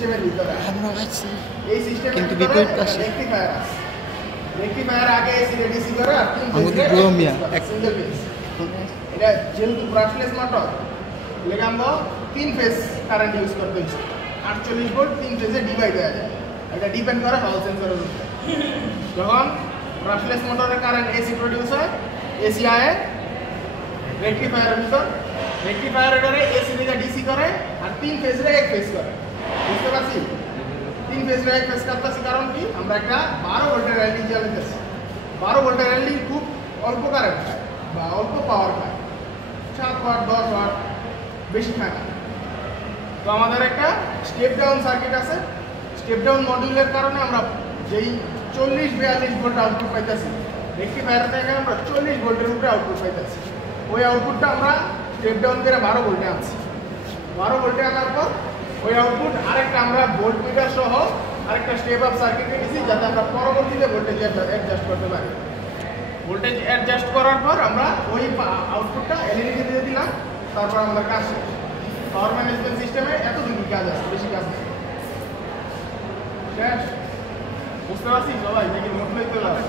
সিস্টেমের ভিতরে আমরা আছি এই সিস্টেমের কিন্তু বিপরীত পাশে রেকটিফায়ার আছে। রেকটিফায়ার আগে এসি ডিসি করে আর তিন আমাদের ফেজ পুরো মিয়া এক সিঙ্গেল ফেজ। এটা যেহেতু ব্রাশলেস মোটর লেগে আমরা 3 ফেজ কারেন্ট ইউজ করতে হচ্ছে। 48 ভোল্ট 3 ফেজে ডিভাইড হয়ে যায়। এটা ডিপেন্ড করে হল সেন্সরের উপর। যখন ব্রাশলেস মোটরের কারেন্ট এসি প্রডিউস হয়, এসি আয়ে রেকটিফায়ারের ভিতর, রেকটিফায়ার এটারে এসি থেকে ডিসি করে আর 3 ফেজে এক ফেজ করে। বুঝতে পারছি? 3 ফেজে এক ফেজ করতেছি কারণ কি আমরা একটা 12 ভোল্টের এলডি চালাতেছি। 12 ভোল্টের এলডি খুব অল্প কারেন্ট খায় বা অল্প পাওয়ার খায়, 7 ওয়াট 10 ওয়াট বেশি খায় না। তো আমাদের একটা স্টেপ ডাউন সার্কিট আছে। স্টেপ ডাউন মডিউলের কারণে আমরা যেই 40-42 ভোল্ট আউটপুট পাইতেছি, রেকটিফায়ার থেকে আমরা 40 ভোল্টের উপরে আউটপুট পাইতেছি। ওই আউটপুটটা আমরা স্টেপ ডাউন করে 12 ভোল্টে আনছি। 12 ভোল্টে আনার পর ওই আউটপুট আরেকটা আমরা ভোল্ট মিটার সহ আরেকটা স্টেপ আপ সার্কিটে নিয়েছি, যাতে আমরা পরবর্তীতে ভোল্টেজ অ্যাডজাস্ট করতে পারি। ভোল্টেজ অ্যাডজাস্ট করার পর আমরা ওই আউটপুটটা এলইডিতে দিয়ে দিলাম। তারপর আমাদের কাজ শেষ। পাওয়ার ম্যানেজমেন্ট সিস্টেমে এতটুকু কাজ আছে, বেশি কাজ নেই। শেষ? বুঝতে পারছি সবাই নাকি নোট লইতে হবে?